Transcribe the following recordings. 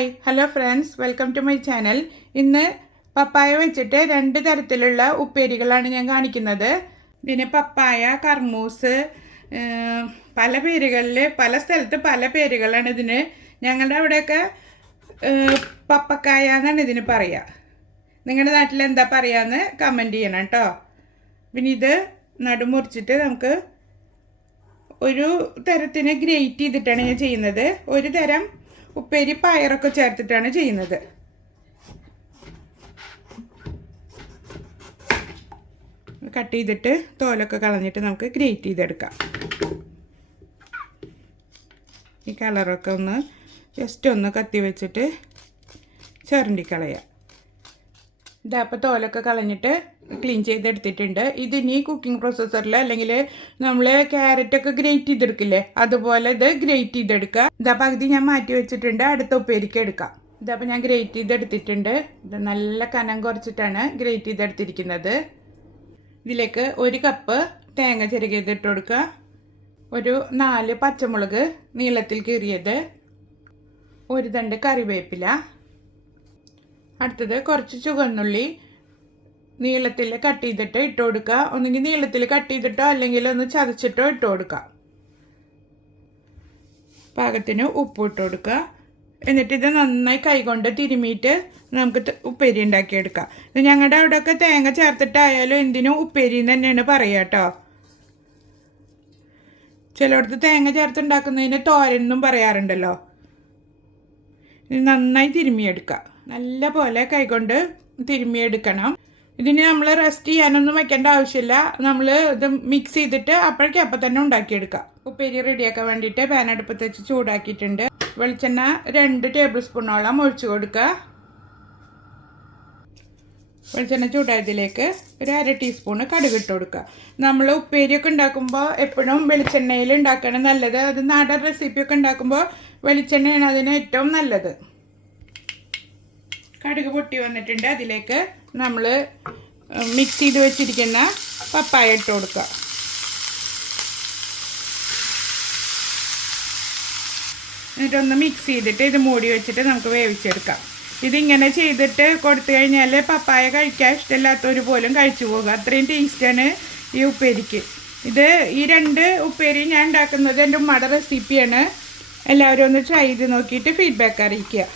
Hi hello friends welcome to my channel. ഇന്ന് പപ്പായ വെച്ചിട്ട് രണ്ട് തരത്തിലുള്ള ഉപ്പേരികളാണ് ഞാൻ കാണിക്കുന്നത്. ഇതിന് പപ്പായ കർമൂസ് പല പേരുകളിൽ പല സ്ഥലത്ത് പല പേരുകളാണ് ഇതിന്. ഞങ്ങളുടെ അവിടെയൊക്കെ പപ്പക്കായ എന്നാണ് ഇതിന് പറയുക നിങ്ങളുടെ നാട്ടിൽ എന്താ പറയാന്ന് കമന്റ് ചെയ്യണം കേട്ടോ. പിന്നെ ഇത് നടുമുറിച്ചിട്ട് നമുക്ക് ഒരു തരത്തിന് ഗ്രേറ്റ് ചെയ്തിട്ടാണ് ഞാൻ ചെയ്യുന്നത്. ഒരു തരം ഉപ്പേരി പയറൊക്കെ ചേർത്തിട്ടാണ് ചെയ്യുന്നത്. കട്ട് ചെയ്തിട്ട് തോലൊക്കെ കളഞ്ഞിട്ട് നമുക്ക് ഗ്രേറ്റ് ചെയ്തെടുക്കാം. ഈ കളറൊക്കെ ഒന്ന് ജസ്റ്റ് ഒന്ന് കത്തി വെച്ചിട്ട് ചുരണ്ടി ഇതാ അപ്പോൾ തോലൊക്കെ കളഞ്ഞിട്ട് ക്ലീൻ ചെയ്തെടുത്തിട്ടുണ്ട്. ഇതിനി കുക്കിംഗ് പ്രോസസ്സറിൽ അല്ലെങ്കിൽ നമ്മൾ ക്യാരറ്റൊക്കെ ഗ്രേറ്റ് ചെയ്തെടുക്കില്ലേ? അതുപോലെ ഇത് ഗ്രേറ്റ് ചെയ്തെടുക്കുക. ഇതാ പകുതി ഞാൻ മാറ്റി വെച്ചിട്ടുണ്ട്. അടുത്ത ഉപ്പേരിക്ക് എടുക്കാം. ഇതപ്പോൾ ഞാൻ ഗ്രേറ്റ് ചെയ്തെടുത്തിട്ടുണ്ട്. ഇത് നല്ല കനം കുറച്ചിട്ടാണ് ഗ്രേറ്റ് ചെയ്തെടുത്തിരിക്കുന്നത്. ഇതിലേക്ക് ഒരു കപ്പ് തേങ്ങ ചെറുകിട്ട് കൊടുക്കുക. ഒരു നാല് പച്ചമുളക് നീളത്തിൽ കീറിയത്. ഒരു തണ്ട് കറിവേപ്പില. അടുത്തത് കുറച്ച് ചുവന്നുള്ളി. നീളത്തിൽ കട്ട് ചെയ്തിട്ട് ഇട്ട് കൊടുക്കുക ഒന്നുകിൽ നീളത്തിൽ കട്ട് ചെയ്തിട്ടോ അല്ലെങ്കിൽ ഒന്ന് ചതച്ചിട്ടോ ഇട്ട് കൊടുക്കുക പാകത്തിന് ഉപ്പ് ഇട്ട് കൊടുക്കുക എന്നിട്ട് ഇത് നന്നായി കൈകൊണ്ട് തിരുമിയിട്ട് നമുക്ക് ഉപ്പേരി ഉണ്ടാക്കിയെടുക്കാം. ഇത് ഞങ്ങളുടെ അവിടെയൊക്കെ തേങ്ങ ചേർത്തിട്ടായാലും എന്തിനും ഉപ്പേരി തന്നെയാണ് പറയുക കേട്ടോ ചിലയിടത്ത് തേങ്ങ ചേർത്തുണ്ടാക്കുന്നതിന് തോരൻ എന്നും പറയാറുണ്ടല്ലോ. നന്നായി തിരുമിയെടുക്കുക നല്ല പോലെ കൈകൊണ്ട് തിരുമ്മിയെടുക്കണം ഇതിന് നമ്മൾ റെസ്റ്റ് ചെയ്യാനൊന്നും വെക്കേണ്ട ആവശ്യമില്ല. നമ്മൾ ഇത് മിക്സ് ചെയ്തിട്ട് അപ്പോഴേക്കും അപ്പം തന്നെ ഉണ്ടാക്കിയെടുക്കാം. ഉപ്പേരി റെഡിയാക്കാൻ വേണ്ടിയിട്ട് പാൻ അടുപ്പത്ത് വെച്ച് ചൂടാക്കിയിട്ടുണ്ട്. വെളിച്ചെണ്ണ രണ്ട് ടേബിൾ സ്പൂണോളം ഒഴിച്ചു കൊടുക്കുക. വെളിച്ചെണ്ണ ചൂടായതിലേക്ക് ഒരു അര ടീസ്പൂണ് കടുക് ഇട്ട് കൊടുക്കുക. നമ്മൾ ഉപ്പേരിയൊക്കെ ഉണ്ടാക്കുമ്പോൾ എപ്പോഴും വെളിച്ചെണ്ണയിൽ ഉണ്ടാക്കണം നല്ലത്. അത് നാടൻ റെസിപ്പിയൊക്കെ ഉണ്ടാക്കുമ്പോൾ വെളിച്ചെണ്ണയാണ് അതിന് ഏറ്റവും നല്ലത്. കടുക് പൊട്ടി വന്നിട്ടുണ്ട്. അതിലേക്ക് നമ്മൾ മിക്സ് ചെയ്ത് വെച്ചിരിക്കുന്ന പപ്പായ ഇട്ട് കൊടുക്കുക. എന്നിട്ടൊന്ന് മിക്സ് ചെയ്തിട്ട് ഇത് മൂടി വെച്ചിട്ട് നമുക്ക് വേവിച്ചെടുക്കാം. ഇതിങ്ങനെ ചെയ്തിട്ട് കൊടുത്തു കഴിഞ്ഞാൽ പപ്പായ കഴിക്കാൻ ഇഷ്ടമില്ലാത്തവർ പോലും കഴിച്ചു പോകും. അത്രയും ടേസ്റ്റാണ് ഈ ഉപ്പേരിക്ക്. ഇത് ഈ രണ്ട് ഉപ്പേരി ഞാൻ ഉണ്ടാക്കുന്നത് എന്റെ ഉമ്മയുടെ റെസിപ്പിയാണ് എല്ലാവരും ഒന്ന് ട്രൈ ചെയ്ത് നോക്കിയിട്ട് ഫീഡ്ബാക്ക് അറിയിക്കുക.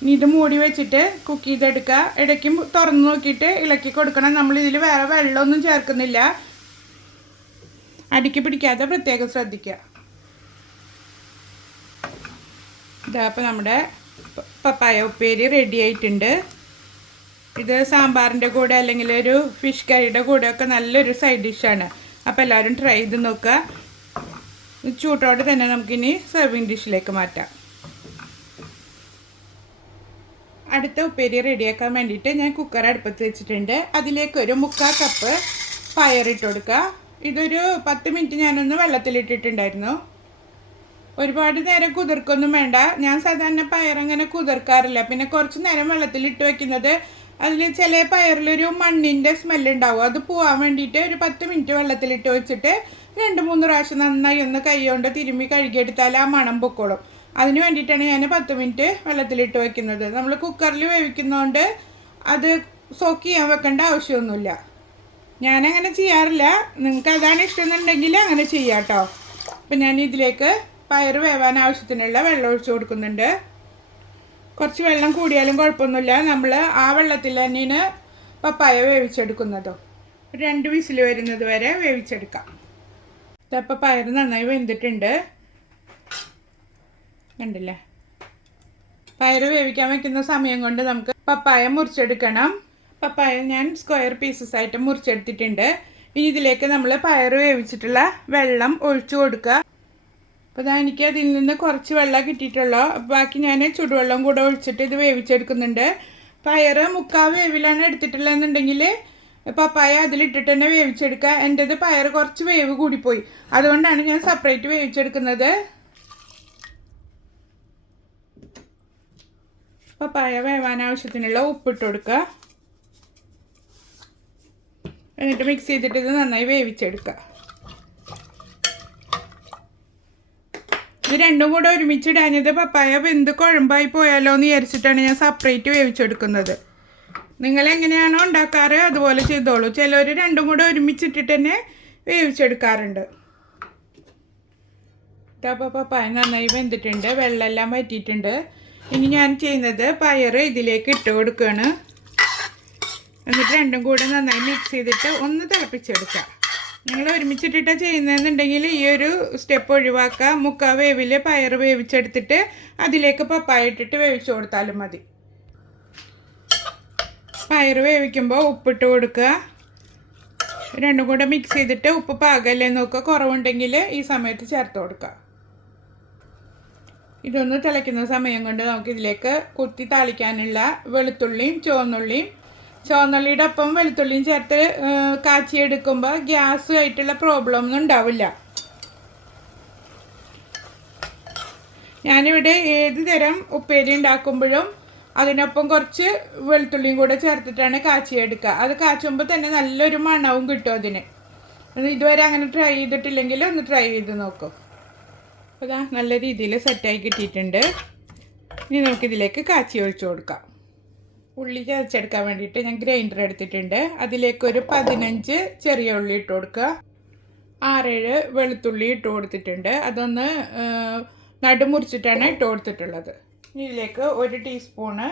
ഇനി ഇത് മൂടി വെച്ചിട്ട് കുക്ക് ചെയ്തെടുക്കുക ഇടയ്ക്കും തുറന്നു നോക്കിയിട്ട് ഇളക്കി കൊടുക്കണം. നമ്മൾ ഇതിൽ വേറെ വെള്ളമൊന്നും ചേർക്കുന്നില്ല. അടിക്ക് പിടിക്കാതെ പ്രത്യേകം ശ്രദ്ധിക്കുക ഇതാ അപ്പോൾ നമ്മുടെ പപ്പായ ഉപ്പേരി റെഡി ആയിട്ടുണ്ട്. ഇത് സാമ്പാറിന്റെ കൂടെ അല്ലെങ്കിൽ ഒരു ഫിഷ് കറിയുടെ കൂടെ ഒക്കെ നല്ലൊരു സൈഡ് ഡിഷാണ് അപ്പോൾ എല്ലാവരും ട്രൈ ചെയ്ത് നോക്കുക ചൂട്ടോടെ തന്നെ നമുക്കിനി സെർവിങ് ഡിഷിലേക്ക് മാറ്റാം. അടുത്ത ഉപ്പേരി റെഡിയാക്കാൻ വേണ്ടിയിട്ട് ഞാൻ കുക്കർ അടുപ്പത്ത് വെച്ചിട്ടുണ്ട്. അതിലേക്ക് ഒരു മുക്കാൽ കപ്പ് പയറിട്ട് കൊടുക്കുക. ഇതൊരു പത്ത് മിനിറ്റ് ഞാനൊന്ന് വെള്ളത്തിലിട്ടിട്ടുണ്ടായിരുന്നു. ഒരുപാട് നേരം കുതിർക്കൊന്നും വേണ്ട. ഞാൻ സാധാരണ പയറങ്ങനെ കുതിർക്കാറില്ല. പിന്നെ കുറച്ച് നേരം വെള്ളത്തിലിട്ട് വെക്കുന്നത് അതിൽ ചില പയറിലൊരു മണ്ണിന്റെ സ്മെല്ലുണ്ടാവും അത് പോകാൻ വേണ്ടിയിട്ട് ഒരു പത്ത് മിനിറ്റ് വെള്ളത്തിലിട്ട് വെച്ചിട്ട് രണ്ട് മൂന്ന് പ്രാവശ്യം നന്നായി ഒന്ന് കൈ കൊണ്ട് തിരുമ്മി കഴുകിയെടുത്താൽ ആ മണം പൊക്കോളും. അതിന് വേണ്ടിയിട്ടാണ് ഞാൻ പത്ത് മിനിറ്റ് വെള്ളത്തിലിട്ട് വയ്ക്കുന്നത് നമ്മൾ കുക്കറിൽ വേവിക്കുന്നതുകൊണ്ട് അത് സോക്ക് ചെയ്യാൻ വെക്കേണ്ട ആവശ്യമൊന്നുമില്ല. ഞാനങ്ങനെ ചെയ്യാറില്ല. നിങ്ങൾക്ക് അതാണ് ഇഷ്ടമെന്നുണ്ടെങ്കിൽ അങ്ങനെ ചെയ്യാം കേട്ടോ അപ്പം ഞാൻ ഇതിലേക്ക് പയർ വേവാൻ ആവശ്യത്തിനുള്ള വെള്ളം ഒഴിച്ചു കൊടുക്കുന്നുണ്ട്. കുറച്ച് വെള്ളം കൂടിയാലും കുഴപ്പമൊന്നുമില്ല. നമ്മൾ ആ വെള്ളത്തിൽ തന്നെയാണ് പപ്പായ വേവിച്ചെടുക്കുന്നതോ. രണ്ട് വിസിൽ വരുന്നത് വരെ വേവിച്ചെടുക്കാം. ഇതപ്പം പയർ നന്നായി വെന്തിട്ടുണ്ട്. കണ്ടില്ലേ? പയർ വേവിക്കാൻ വെക്കുന്ന സമയം കൊണ്ട് നമുക്ക് പപ്പായ മുറിച്ചെടുക്കണം. പപ്പായ ഞാൻ സ്ക്വയർ പീസസ് ആയിട്ട് മുറിച്ചെടുത്തിട്ടുണ്ട്. ഇനി ഇതിലേക്ക് നമ്മൾ പയർ വേവിച്ചിട്ടുള്ള വെള്ളം ഒഴിച്ചു കൊടുക്കുക. അപ്പോൾ ഇതാ എനിക്ക് അതിൽ നിന്ന് കുറച്ച് വെള്ളം കിട്ടിയിട്ടുള്ളൂ. ബാക്കി ഞാൻ ചുടുവെള്ളം കൂടെ ഒഴിച്ചിട്ട് ഇത് വേവിച്ചെടുക്കുന്നുണ്ട്. പയർ മുക്കാൽ വേവിലാണ് എടുത്തിട്ടുള്ളതെന്നുണ്ടെങ്കിൽ പപ്പായ അതിലിട്ടിട്ട് തന്നെ വേവിച്ചെടുക്കുക. എന്റെത് പയർ കുറച്ച് വേവ് കൂടിപ്പോയി. അതുകൊണ്ടാണ് ഞാൻ സെപ്പറേറ്റ് വേവിച്ചെടുക്കുന്നത്. പപ്പായ വേവാൻ ആവശ്യത്തിനുള്ള ഉപ്പിട്ട് കൊടുക്കുക. എന്നിട്ട് മിക്സ് ചെയ്തിട്ട് ഇത് നന്നായി വേവിച്ചെടുക്കുക. ഇത് രണ്ടും കൂടെ ഒരുമിച്ചിടാഞ്ഞത് പപ്പായ വെന്ത് കുഴമ്പായി പോയാലോ എന്ന് വിചാരിച്ചിട്ടാണ് ഞാൻ സെപ്പറേറ്റ് വേവിച്ചെടുക്കുന്നത്. നിങ്ങൾ എങ്ങനെയാണോ ഉണ്ടാക്കാറ് അതുപോലെ ചെയ്തോളൂ. ചിലർ രണ്ടും കൂടെ ഒരുമിച്ചിട്ടിട്ട് തന്നെ വേവിച്ചെടുക്കാറുണ്ട്. ഇതപ്പോൾ പപ്പായ നന്നായി വെന്തിട്ടുണ്ട്. വെള്ളമെല്ലാം വറ്റിയിട്ടുണ്ട്. ഇനി ഞാൻ ചെയ്യുന്നത് പയർ ഇതിലേക്ക് ഇട്ട് കൊടുക്കുകയാണ് എന്നിട്ട് രണ്ടും കൂടെ നന്നായി മിക്സ് ചെയ്തിട്ട് ഒന്ന് തിളപ്പിച്ചെടുക്കാം. നിങ്ങൾ ഒരുമിച്ചിട്ടിട്ടാണ് ചെയ്യുന്നതെന്നുണ്ടെങ്കിൽ ഈ ഒരു സ്റ്റെപ്പ് ഒഴിവാക്കുക. മുക്കാ വേവിൽ പയർ വേവിച്ചെടുത്തിട്ട് അതിലേക്ക് പപ്പായ ഇട്ടിട്ട് വേവിച്ചു കൊടുത്താലും മതി. പയർ വേവിക്കുമ്പോൾ ഉപ്പിട്ട് കൊടുക്കുക. രണ്ടും കൂടെ മിക്സ് ചെയ്തിട്ട് ഉപ്പ് പാകല്ലേ നോക്കുക. കുറവുണ്ടെങ്കിൽ ഈ സമയത്ത് ചേർത്ത് കൊടുക്കുക. ഇതൊന്ന് തിളയ്ക്കുന്ന സമയം കൊണ്ട് നമുക്ക് ഇതിലേക്ക് കുത്തി താളിക്കാനുള്ള വെളുത്തുള്ളിയും ചുവന്നുള്ളിയും ചുവന്നുള്ളിയുടെ ഒപ്പം വെളുത്തുള്ളിയും ചേർത്ത് കാച്ചിയെടുക്കുമ്പോൾ ഗ്യാസ് ആയിട്ടുള്ള പ്രോബ്ലം ഒന്നും ഉണ്ടാവില്ല. ഞാനിവിടെ ഏത് തരം ഉപ്പേരി ഉണ്ടാക്കുമ്പോഴും അതിനൊപ്പം കുറച്ച് വെളുത്തുള്ളിയും കൂടെ ചേർത്തിട്ടാണ് കാച്ചിയെടുക്കുക. അത് കാച്ചുമ്പോൾ തന്നെ നല്ലൊരു മണവും കിട്ടും അതിന്. അത് ഇതുവരെ അങ്ങനെ ട്രൈ ചെയ്തിട്ടില്ലെങ്കിൽ ഒന്ന് ട്രൈ ചെയ്ത് നോക്കൂ. അപ്പോൾ ഇതാ നല്ല രീതിയിൽ സെറ്റായി കിട്ടിയിട്ടുണ്ട്. ഇനി നമുക്കിതിലേക്ക് കാച്ചി ഒഴിച്ചു കൊടുക്കാം. ഉള്ളി ചതച്ചെടുക്കാൻ വേണ്ടിയിട്ട് ഞാൻ ഗ്രൈൻഡർ എടുത്തിട്ടുണ്ട്. അതിലേക്ക് ഒരു പതിനഞ്ച് ചെറിയ ഉള്ളി ഇട്ട് കൊടുക്കുക. ആറേഴ് വെളുത്തുള്ളി ഇട്ട് കൊടുത്തിട്ടുണ്ട്. അതൊന്ന് നടുമുറിച്ചിട്ടാണ് ഇട്ട് കൊടുത്തിട്ടുള്ളത്. ഇതിലേക്ക് ഒരു ടീസ്പൂണ്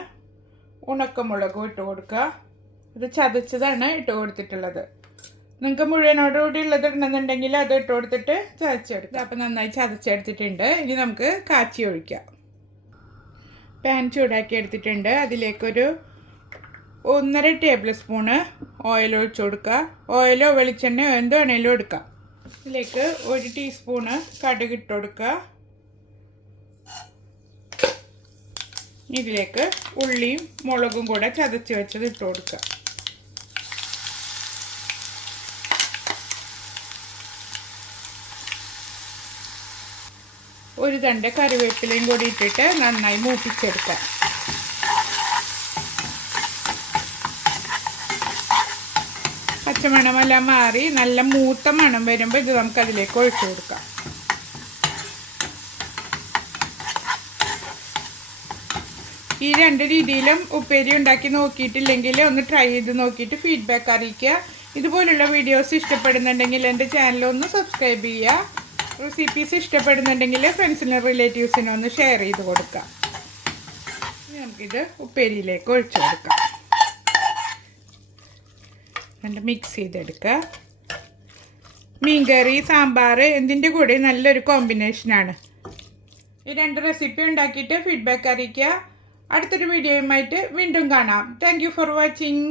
ഉണക്കമുളകും ഇട്ട് കൊടുക്കുക. ഇത് ചതച്ചതാണ് ഇട്ട് കൊടുത്തിട്ടുള്ളത്. നിങ്ങൾക്ക് മുഴുവനോടുകൂടി ഉള്ളത് ഇടണമെന്നുണ്ടെങ്കിൽ അത് ഇട്ട് കൊടുത്തിട്ട് ചതച്ചെടുക്കുക അപ്പം നന്നായി ചതച്ചെടുത്തിട്ടുണ്ട്. ഇനി നമുക്ക് കാച്ചി ഒഴിക്കാം. പാൻ ചൂടാക്കി എടുത്തിട്ടുണ്ട്. അതിലേക്കൊരു ഒന്നര ടേബിൾ സ്പൂണ് ഓയിൽ ഒഴിച്ചു കൊടുക്കുക. ഓയിലോ വെളിച്ചെണ്ണയോ എന്ത് വേണേലും എടുക്കാം. ഇതിലേക്ക് ഒരു ടീസ്പൂണ് കടുക് ഇട്ട് കൊടുക്കുക. ഇതിലേക്ക് ഉള്ളിയും മുളകും കൂടെ ചതച്ച് വെച്ചത് ഇട്ട് കൊടുക്കുക. ഒരു തണ്ട് കറിവേപ്പിലയും കൂടി ഇട്ടിട്ട് നന്നായി മൂപ്പിച്ചെടുക്കാം. പച്ചമണമെല്ലാം മാറി നല്ല മൂത്ത മണം വരുമ്പോൾ ഇത് നമുക്ക് അതിലേക്ക് ഒഴിച്ചു കൊടുക്കാം. ഈ രണ്ട് രീതിയിലും ഉപ്പേരി ഉണ്ടാക്കി നോക്കിയിട്ടില്ലെങ്കിൽ ഒന്ന് ട്രൈ ചെയ്ത് നോക്കിയിട്ട് ഫീഡ്ബാക്ക് അറിയിക്കുക. ഇതുപോലുള്ള വീഡിയോസ് ഇഷ്ടപ്പെടുന്നുണ്ടെങ്കിൽ എന്റെ ചാനൽ ഒന്ന് സബ്സ്ക്രൈബ് ചെയ്യുക. റെസിപ്പീസ് ഇഷ്ടപ്പെടുന്നുണ്ടെങ്കിൽ ഫ്രണ്ട്സിനും റിലേറ്റീവ്സിനും ഒന്ന് ഷെയർ ചെയ്ത് കൊടുക്കാം. നമുക്കിത് ഉപ്പേരിയിലേക്ക് ഒഴിച്ചു കൊടുക്കാം. എന്നിട്ട് മിക്സ് ചെയ്തെടുക്കുക. മീൻകറി സാമ്പാർ എന്തിന്റെ കൂടെ നല്ലൊരു കോമ്പിനേഷനാണ് ഈ രണ്ട് റെസിപ്പി ഉണ്ടാക്കിയിട്ട് ഫീഡ്ബാക്ക് അറിയിക്കുക. അടുത്തൊരു വീഡിയോയുമായിട്ട് വീണ്ടും കാണാം. Thank for watching